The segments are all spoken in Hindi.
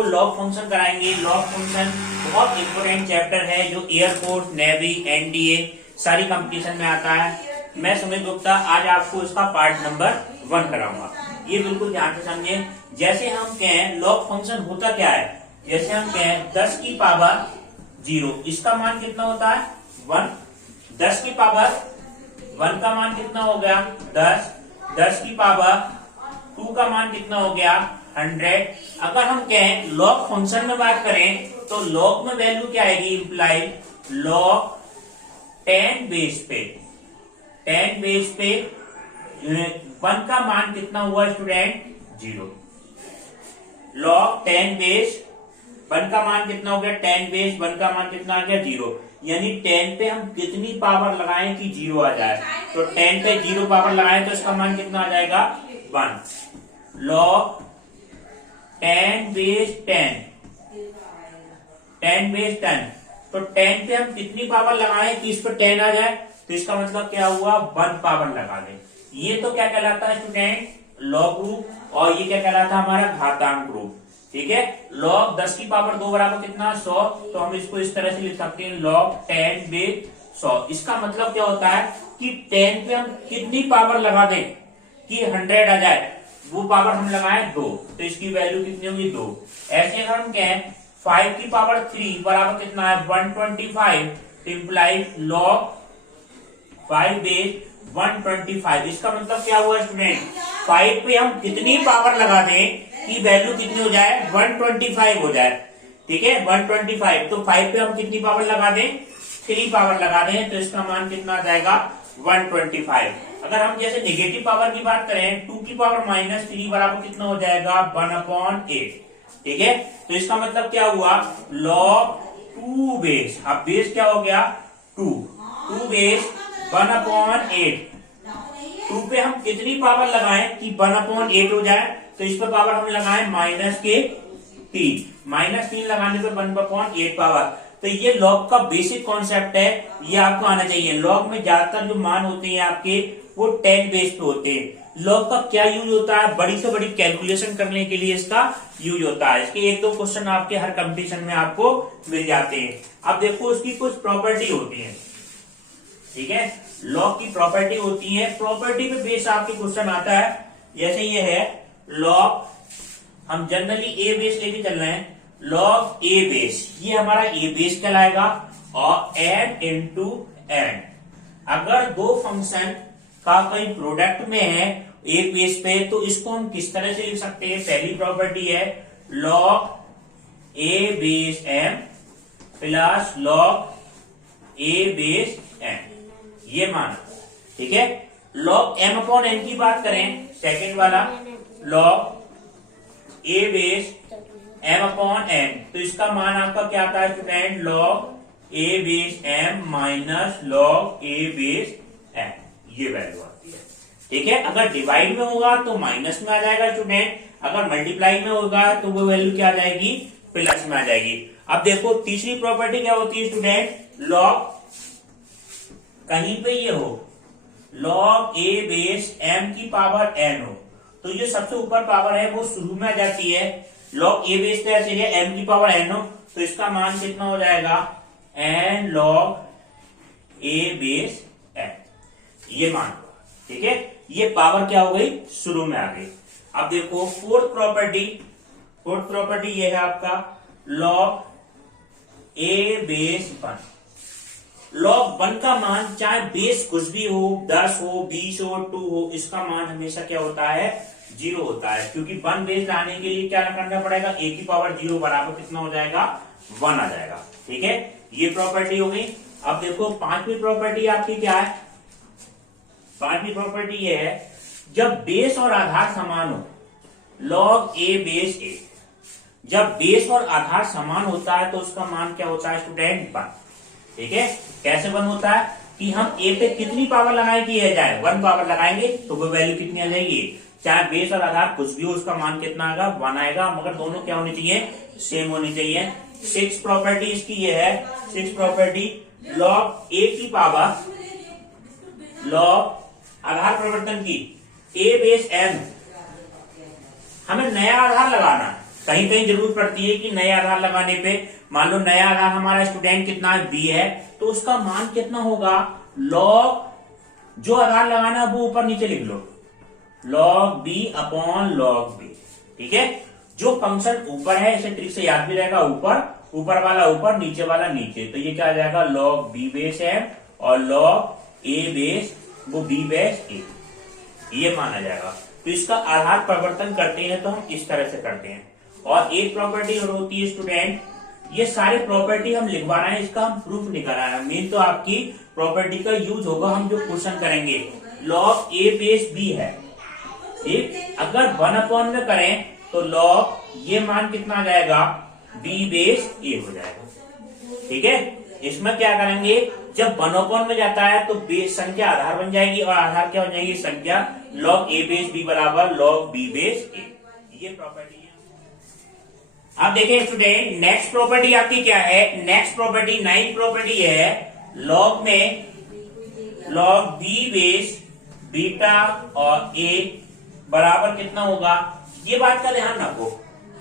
आपको लॉग फंक्शन कराएंगे। लॉग फंक्शन बहुत इंपोर्टेंट चैप्टर है जो एयरफोर्स, नेवी, एनडीए सारी कंपटीशन में आता है। मैं सुमित गुप्ता आज आपको इसका पार्ट नंबर 1 कराऊंगा। ये बिल्कुल ध्यान से समझे। जैसे हम कहें लॉग फंक्शन होता क्या है, जैसे हम कहें 10 की पावर 0, इसका मान कितना होता है 1। 10 की पावर 1 का मान कितना हो गया 10। 10 की पावर 2 का मान कितना हो गया 100। अगर हम कहें लॉग फंक्शन में बात करें तो लॉग में वैल्यू क्या आएगी, इंप्लाइड लॉग 10 बेस पे 1 का मान कितना हुआ स्टूडेंट 0। लॉग 10 बेस 1 का मान कितना हो गया 10 बेस 1 का मान कितना आ गया 0। यानी 10 पे हम कितनी पावर लगाएं कि 0 आ जाए, तो 10 पे 0 पावर लगाएं तो इसका मान कितना आ जाएगा 1। लॉग 10 बेस 10 तो 10 पे हम कितनी पावर लगाएं कि इस पर 10 आ जाए, तो इसका मतलब क्या हुआ 1 पावर लगा दें। ये तो क्या कहलाता है स्टूडेंट लॉग रूप, और ये क्या कहलाता है हमारा घातांक रूप। ठीक है, लॉग 10 की पावर 2 बराबर कितना 100, तो हम इसको इस तरह से लिख सकते हैं लॉग 10 बेस 100। इसका मतलब क्या होता है कि 10 पे हम कितनी पावर लगा दें कि 100 आ जाए, वो पावर हम लगाएं 2, तो इसकी वैल्यू कितनी होगी 2। ऐसे अगर हम कहें 5 की पावर 3 बराबर कितना है 125, इम्प्लाइड लॉग 5 बेस 125। इसका मतलब क्या हुआ स्टूडेंट 5 पे हम कितनी पावर लगा दें कि वैल्यू कितनी हो जाए 125 हो जाए। ठीक है 125, तो 5 पे हम कितनी पावर लगा दें 3 पावर लगा दें, तो इसका मान कितना आ जाएगा 125। अगर हम जैसे नेगेटिव पावर की बात करें 2 की पावर -3 बराबर कितना हो जाएगा 1/8। ठीक है, तो इसका मतलब क्या हुआ लॉग 2 बेस, अब बेस क्या हो गया 2 बेस 1/8। 2 पे हम कितनी पावर लगाएं कि 1/8 हो जाए, तो इस पर पावर हम लगाएं -3 लगाने पे 1/8 पावर। तो ये लॉग का बेसिक कॉन्सेप्ट है, ये आपको आना चाहिए। लॉग में ज्यादातर जो मान होते हैं आपके वो 10 बेस पे होते हैं। लॉग का क्या यूज होता है, बड़ी से बड़ी कैलकुलेशन करने के लिए इसका यूज होता है। इसके 1-2 क्वेश्चन आपके हर कंपटीशन में आपको मिल जाते हैं। अब देखो उसकी कुछ प्रॉपर्टी होती है। ठीक है, लॉग की प्रॉपर्टी होती है, प्रॉपर्टी पे बेस आपके क्वेश्चन आता है। जैसे ये है लॉग, हम जनरली ए बेस लेके चल रहे हैं, लॉग ए बेस, ये हमारा ए बेस कहलाएगा। और n इंटू n, अगर दो फंक्शन का कोई प्रोडक्ट में है एक बेस पे, तो इसको हम किस तरह से लिख सकते हैं। पहली प्रॉपर्टी है log a base m plus log a base n, ये मान। ठीक है, लॉग m/n की बात करें, सेकेंड वाला लॉग ए बेस m/n, तो इसका मान आपका क्या आता है student log a base m minus log a base n, ये वैल्यू आती है। ठीक है, अगर डिवाइड में होगा तो माइनस में आ जाएगा स्टूडेंट, अगर मल्टीप्लाई में होगा तो वो वैल्यू क्या आ जाएगी प्लस में आ जाएगी। अब देखो तीसरी प्रॉपर्टी क्या होती है स्टूडेंट, लॉग कहीं पे ये हो लॉग ए बेस m की पावर n हो, तो ये सबसे ऊपर पावर है वो शुरू में आ जाती है। लॉग ए बेस तो ऐसे है m की पावर n हो, तो इसका मान कितना हो जाएगा n log a base n, ये मान। ठीक है, ये पावर क्या हो गई शुरू में आ गई। अब देखो फोर्थ प्रॉपर्टी ये है आपका लॉग ए बेस 1। लॉग 1 का मान चाहे बेस कुछ भी हो, 10 हो, 20 हो, 2 हो, इसका मान हमेशा क्या होता है 0 होता है, क्योंकि 1 बेस लाने के लिए क्या करना पड़ेगा a की पावर 0 बराबर कितना हो जाएगा 1 आ जाएगा। ठीक है, ये प्रॉपर्टी हो गई। अब देखो पांचवी प्रॉपर्टी आपकी क्या है, पांचवी प्रॉपर्टी ये है जब बेस और आधार समान हो, लॉग ए बेस a, जब बेस और आधार समान होता है तो उसका मान क्या होता है स्टूडेंट 1। ठीक है, कैसे 1 होता है कि हम a पे कितनी पावर लगाएं कि यह जाए 1 पावर लगाएंगे तो वो वैल्यू कितनी आ जाएगी, चाहे बेस और आधार कुछ भी हो उसका मान कितना आएगा 1 आएगा, मगर दोनों क्या होनी चाहिए सेम होनी चाहिए। 6 प्रॉपर्टी इसकी ये है, 6 प्रॉपर्टी लॉग ए की पावर लॉग आधार परिवर्तन की a बेस m, हमें नया आधार लगाना है कहीं कहीं जरूरत पड़ती है कि नया आधार लगाने पे, मान लो नया आधार हमारा स्टूडेंट कितना है, बी है, तो उसका मान कितना होगा, लॉग जो आधार लगाना है वो ऊपर नीचे लिख लो, log B upon log B. ठीक है, जो फंक्शन ऊपर है इसे ट्रिक से याद भी रहेगा, ऊपर वाला ऊपर, नीचे वाला नीचे, तो ये क्या आ जाएगा, लॉग बी बेस एम और लॉग ए बेस वो बी बेस ए, ये माना जाएगा। तो इसका आधार परिवर्तन करते हैं तो हम इस तरह से करते हैं। और एक प्रॉपर्टी और होती है स्टूडेंट, ये सारे प्रॉपर्टी हम लिखवा रहे हैं, इसका हम प्रूफ नहीं कर रहे हैं, मेन तो आपकी प्रॉपर्टी का यूज होगा हम जो क्वेश्चन करेंगे। लॉग ए बेस बी है, ठीक, अगर 1 में करें तो लॉग ये मान कितना आ जाएगा, बी बेस ए हो जाएगा। ठीक है, इसमें क्या करेंगे, जब 1 में जाता है तो बेस संख्या आधार बन जाएगी और आधार क्या बन जाएगी, संख्या, लॉग ए बेस बी बराबर लॉग बी बेस ए, ये प्रॉपर्टी है। अब देखिए स्टूडेंट, नेक्स्ट प्रॉपर्टी आपकी क्या है, नेक्स्ट प्रॉपर्टी 9 प्रॉपर्टी है, लॉग में लॉग बी बेस बीटा और ए बराबर कितना होगा, ये बात का ध्यान रखो,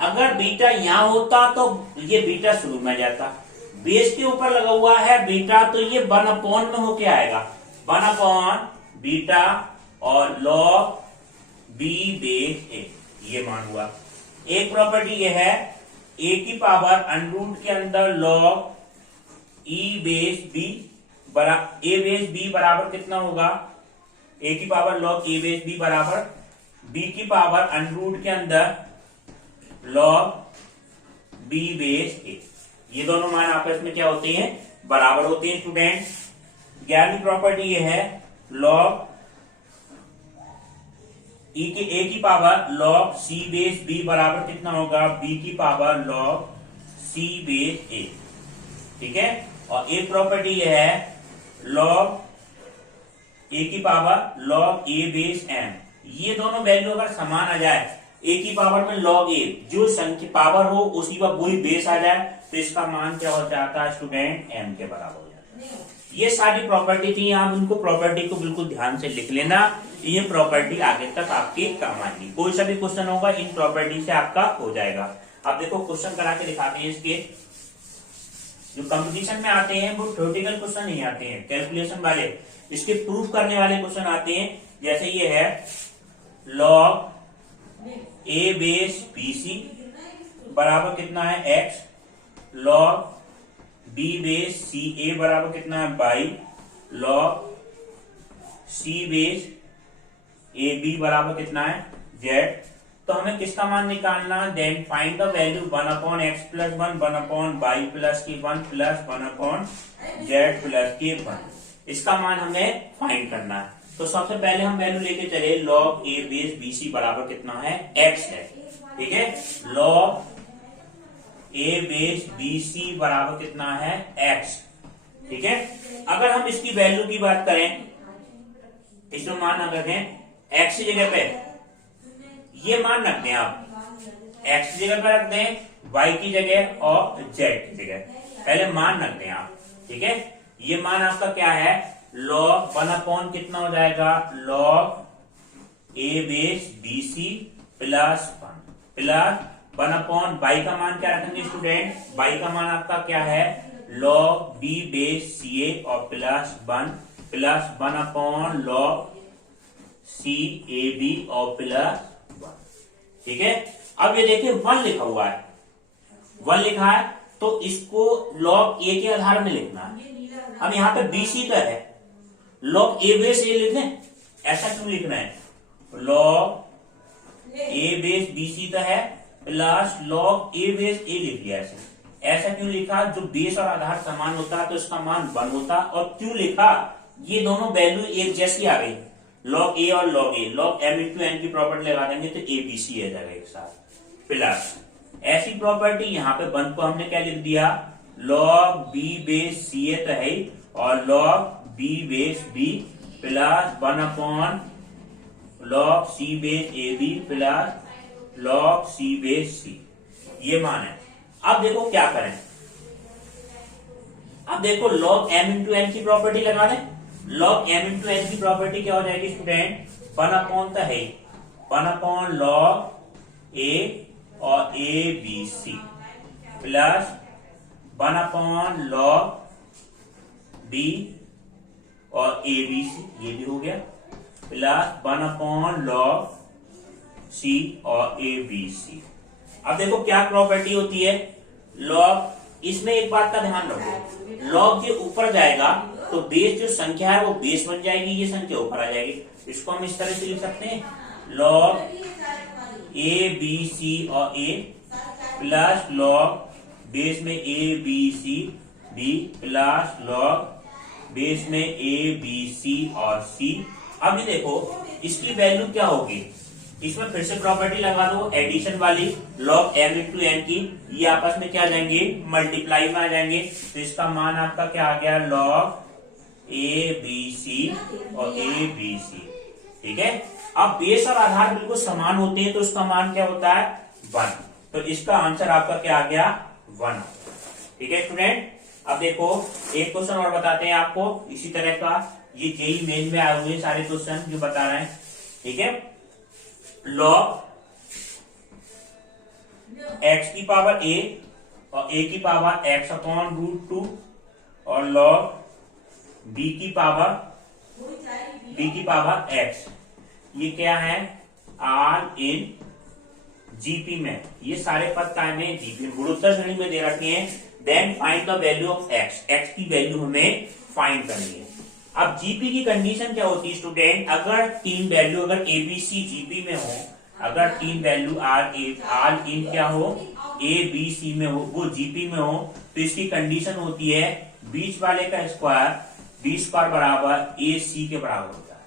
अगर बीटा यहां होता तो ये बीटा शुरू में जाता, बेस के ऊपर लगा हुआ है बीटा तो ये 1 में होके आएगा, 1 बीटा और लॉग बी बेस ए, ये मान हुआ। एक प्रॉपर्टी ये है, ए की पावर अंडरूट के अंदर लॉग ई बेस बी ए बेस बी बराबर कितना होगा, ए की power log a base B बराबर बी की पावर अंडरूट के अंदर लॉग बी बेस ए, ये दोनों मान आपस में क्या होते हैं, बराबर होते हैं स्टूडेंट। 11वीं प्रॉपर्टी ये है, लॉग ए की power log c base B बराबर कितना होगा, बी की पावर लॉग सी बेस ए। ठीक है, और एक प्रॉपर्टी ये है, लॉग ए की power log a base M, ये दोनों वैल्यू अगर समान आ जाए, ए की पावर में लॉग ए जो संख्या पावर हो उसी पर वही बेस आ जाए, तो इसका मान क्या हो जाता है स्टूडेंट, एम के बराबर हो जाता है। ये सारी प्रॉपर्टी थी, आप इनको प्रॉपर्टी को बिल्कुल ध्यान से लिख लेना, ये प्रॉपर्टी आगे तक आपकी काम आएगी, कोई सा भी क्वेश्चन होगा इन प्रॉपर्टी से आपका हो जाएगा। अब देखो क्वेश्चन करा के दिखाते हैं, इसके जो कंपटीशन में आते हैं वो थ्योरेटिकल क्वेश्चन नहीं आते हैं, कैलकुलेशन वाले, इसके प्रूफ करने वाले क्वेश्चन आते हैं। जैसे ये है, log a base b c बराबर कितना है x, log B base C a बराबर कितना है बाई, लॉग सी बेस ए बी बराबर कितना है जेड। तो हमें किसका मान निकालना, then find the value 1/x + 1 1/y + k 1 + 1/z + k 1, इसका मान हमें फाइंड करना है। तो सबसे पहले हम वैल्यू लेके चले, log a base b c बराबर कितना है, x है। ठीक है, log a base b c बराबर कितना है, x। ठीक है, अगर हम इसकी वैल्यू की बात करें, इसमें मान हम रखें x की जगह पे, ये मान रख दें आप, x की जगह पे रख दें, y की जगह और z की जगह, पहले मान रख दें आप। ठीक है, ये मान आपका क्या है, लॉग 1 कितना हो जाएगा, log a base b C +1 + 1/y का मान क्या रखेंगे स्टूडेंट, y का मान आपका क्या है, लॉग बी बेस सी ए और +1 + 1/log सी ए बी और +1। ठीक है, अब ये देखिए 1 लिखा हुआ है, 1 लिखा है तो इसको लॉग ए के आधार में लिखना है। अब यहाँ पे बी सी का है, लॉग ए बेस ए लिख दें, ऐसा क्यों लिखना है, लॉग ए बेस बी सी का है प्लस लॉग ए बेस ए लिख दिया, ऐसा क्यों लिखा, जो बेस और आधार समान होता है तो इसका मान 1 होता। और क्यों लिखा, ये दोनों वैल्यू एक जैसी आ गई, लॉग ए और लॉग ए, लॉग एम इंटू एन की प्रॉपर्टी लगा देंगे तो ए बी सी आ जाएगा एक साथ, प्लस ऐसी प्रॉपर्टी यहाँ पे 1 को हमने क्या लिख दिया, log B base C A तो है और log B base B + 1/log C base ए B + log C base C, ये मान है। अब देखो क्या करें, अब देखो log m इंटू एन की प्रॉपर्टी लगा दें, log m इंटू एन की प्रॉपर्टी क्या हो जाएगी स्टूडेंट, 1 तो है 1/log a और a b c plus 1/log b और ए बी सी, ये भी हो गया, प्लस 1/log सी और ए बी सी। अब देखो क्या प्रॉपर्टी होती है लॉग, इसमें एक बात का ध्यान रखो, लॉग जो ऊपर जाएगा तो बेस जो संख्या है वो बेस बन जाएगी, ये संख्या ऊपर आ जाएगी। इसको हम इस तरह से लिख सकते हैं लॉग ए बी सी और ए प्लस लॉग बेस में a b c b plus log base में ए बी सी और सी। अब ये देखो इसकी वैल्यू क्या होगी, इसमें फिर से प्रॉपर्टी लगा दो एडिशन वाली, log m इंटू n की, ये आपस में क्या आ जाएंगे, मल्टीप्लाई में आ जाएंगे। तो इसका मान आपका क्या आ गया, log a b c और a b c। ठीक है, अब बेस और आधार बिल्कुल समान होते हैं तो इसका मान क्या होता है 1। तो इसका आंसर आपका क्या आ गया 1। ठीक है स्टूडेंट, अब देखो एक क्वेश्चन और बताते हैं आपको इसी तरह का, ये जेई मेन में आए हुए सारे क्वेश्चन जो बता रहे हैं। ठीक है, log x की पावर a और a की पावर x अपॉन √2 और log b की पावर x, ये क्या है r इन जीपी में, ये सारे पद काय में जीपी में गुणोत्तर श्रेणी में दे रखे हैं। Then find the value of x, x की वैल्यू हमें फाइंड करनी है। अब जीपी की कंडीशन क्या होती है स्टूडेंट, अगर तीन वैल्यू अगर एबीसी जीपी में हो, अगर तीन वैल्यू आर इन क्या हो ए बी सी में हो, वो जीपी में हो, तो इसकी कंडीशन होती है बीच वाले का स्क्वायर बी स्क्वायर बराबर ए सी के बराबर होता है।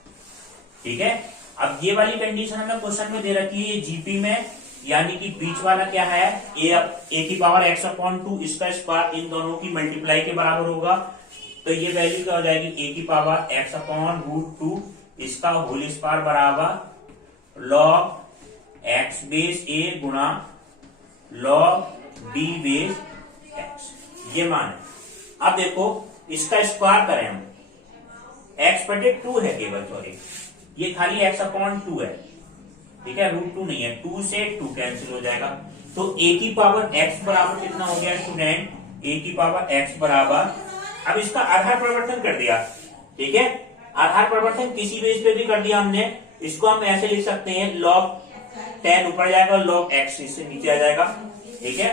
ठीक है, अब ये वाली कंडीशन हमें क्वेश्चन में दे रखी है जीपी में, यानी कि बीच वाला क्या है ए की पावर x अपॉन 2, इसका स्क्वायर इन दोनों की मल्टीप्लाई के बराबर होगा। तो ये वैल्यू क्या हो जाएगी ए की पावर x अपॉन √2, इसका होल स्क्वायर बराबर log x बेस a गुणा log b बेस x, ये मान है। अब देखो इसका स्क्वायर करें हम, x/2 है केवल, सॉरी ये खाली x अपॉन 2 है। ठीक है, √2 नहीं है, 2 से 2 कैंसिल हो जाएगा। तो a की पावर x बराबर कितना हो गया स्टूडेंट, a की पावर x बराबर, अब इसका आधार परिवर्तन कर दिया। ठीक है, आधार परिवर्तन किसी बेस पे भी कर दिया हमने, इसको हम ऐसे लिख सकते हैं log 10 ऊपर जाएगा, log x इससे नीचे आ जाएगा। ठीक है,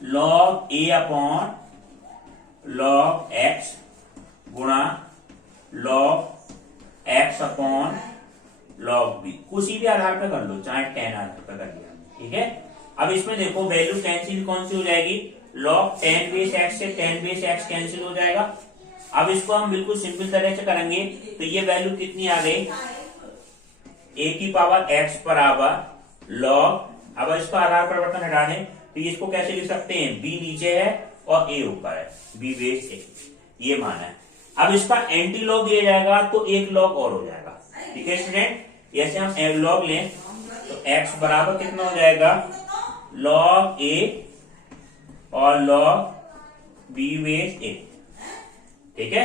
log a upon log x गुणा log x upon log b, किसी भी आधार पे कर लो, चाहे 10 आधार पे कर लिया। ठीक है, अब इसमें देखो वैल्यू कैंसिल कौन सी हो जाएगी, log 10 बेस x से 10 बेस x कैंसिल हो जाएगा। अब इसको हम बिल्कुल सिंपल तरह से करेंगे तो ये वैल्यू कितनी आ गई, a की पावर x बराबर log, अब इसका आधार परिवर्तन हटाने तो इसको कैसे लिख सकते हैं, b नीचे है और a ऊपर है, b बेस a, ये मान है। अब इसका एंटी लॉग लिया जाएगा तो एक लॉग और हो जाएगा। ठीक है स्टूडेंट, ऐसे हम लॉग लें तो x बराबर कितना हो जाएगा log a और log b बेस a। ठीक है,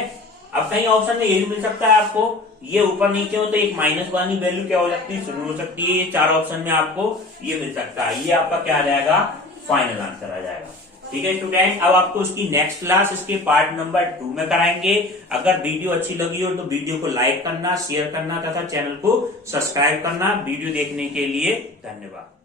अब कहीं ऑप्शन में ये भी मिल सकता है आपको, ये ऊपर नीचे हो तो एक माइनस वाली वैल्यू क्या हो सकती है, शुरू हो सकती है। ये चार ऑप्शन में आपको ये मिल सकता है, ये आपका क्या आ जाएगा, फाइनल आंसर आ जाएगा। ठीक है स्टूडेंट, अब आपको उसकी नेक्स्ट क्लास इसके पार्ट नंबर 2 में कराएंगे। अगर वीडियो अच्छी लगी हो तो वीडियो को लाइक करना, शेयर करना तथा चैनल को सब्सक्राइब करना। वीडियो देखने के लिए धन्यवाद।